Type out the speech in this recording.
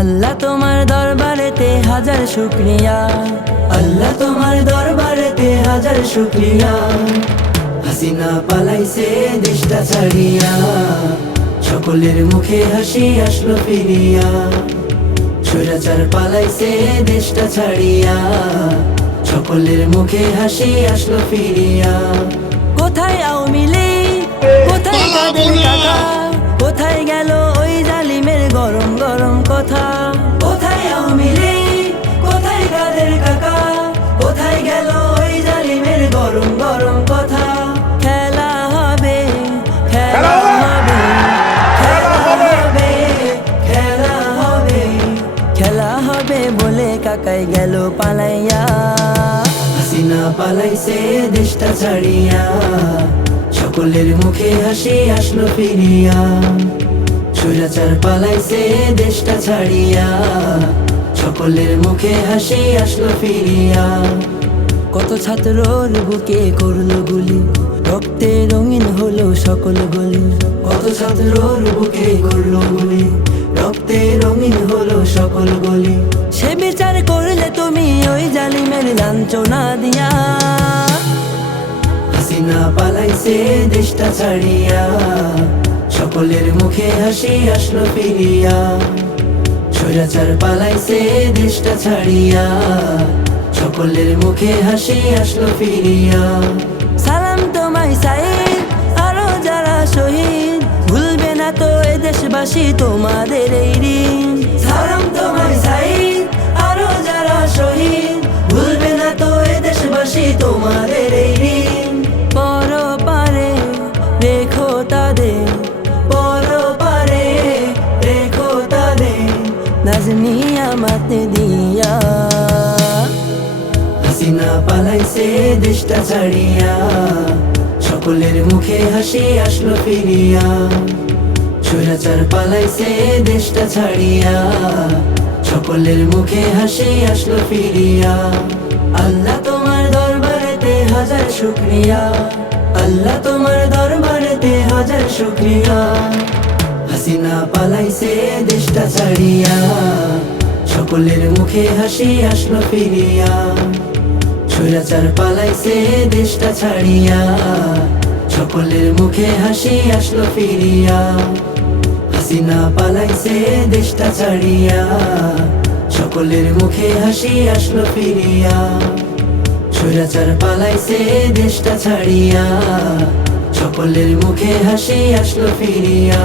আল্লাহ তোমার দরবারেতে হাজার শুকরিয়া, আল্লাহ তোমার দরবারেতে হাজার শুকরিয়া। হাসিনা পালাইছে দেশটা ছাড়িয়া, সকলের মুখে হাসি আসলো ফিরিয়া। স্বৈরাচার পালাইছে দেশটা ছাড়িয়া, সকলের মুখে হাসি আসলো ফিরিয়া। কোথায় আওয়ামী লীগ, কোথায় কাদের কাকা, কোথায় গেল ওই জালিমের গরম গরম কথা। কোথায় আওয়ামী লীগ, কোথায় কাদের কাকা, কোথায় গেল ওই জালিমের গরম গরম কথা। খেলা হবে, খেলা হবে, খেলা হবে, খেলা হবে, খেলা হবে বলে কাকাই গেল পালাইয়া। হাসিনা পালাইছে দেশটা ছাড়িয়া, সকলের মুখে হাসি আসলো ফিরিয়া। স্বৈরাচার পালাইছে দেশটা ছাড়িয়া, সকলের মুখে হাসি আসলো ফিরিয়া। কত ছাত্রর বুকে করলো গুলি, রক্তে রঙিন হলো সকল গলি। কত ছাত্রর বুকে করলো গুলি, রক্তে রঙিন হলো সকল গলি। সে বিচার করলে তুমি ওই জালিমের লাঞ্ছনা দিয়া। হাসিনা পালাইছে দেশটা ছাড়িয়া, সকলের মুখে হাসি আসলো ফিরিয়া। স্বৈরাচার পালাইছে দেশটা ছাড়িয়া, সকলের মুখে হাসি আসলো ফিরিয়া। সালাম তোমায় সাইদ, আরো যারা শহীদ, ভুলবে না তো এ দেশবাসী তোমাদের এই ঋণ। সালাম তোমায় সাইদ, আরো যারা শহীদ, ভুলবে না তো এ দেশবাসী তোমাদের এই ঋণ। পরপারে রেখো তাদের, পরপারে রেখো তাদের, নাজনিয়া মাতে দিয়া। হাসিনা পালাইছে দেশটা ছাড়িয়া, সকলের মুখে হাসি আসলো ফিরিয়া। স্বৈরাচার পালাইছে দেশটা ছাড়িয়া, সকলের মুখে হাসি আসলো ফিরিয়া। আল্লাহ তোমার দরবারেতে হাজার শুকরিয়া, আল্লাহ তোমার দরবারেতে হাজার শুকরিয়া। হাসিনা পালাইছে দেশটা ছাড়িয়া, সকলের মুখে হাসি আসলো ফিরিয়া। স্বৈরাচার পালাইছে দেশটা ছাড়িয়া, সকলের মুখে হাসি আসলো ফিরিয়া। হাসিনা পালাইছে দেশটা ছাড়িয়া, সকলের মুখে হাসি আসলো ফিরিয়া। স্বৈরাচার পালাইছে দেশটা ছাড়িয়া, সকলের মুখে হাসি আসলো ফিরিয়া।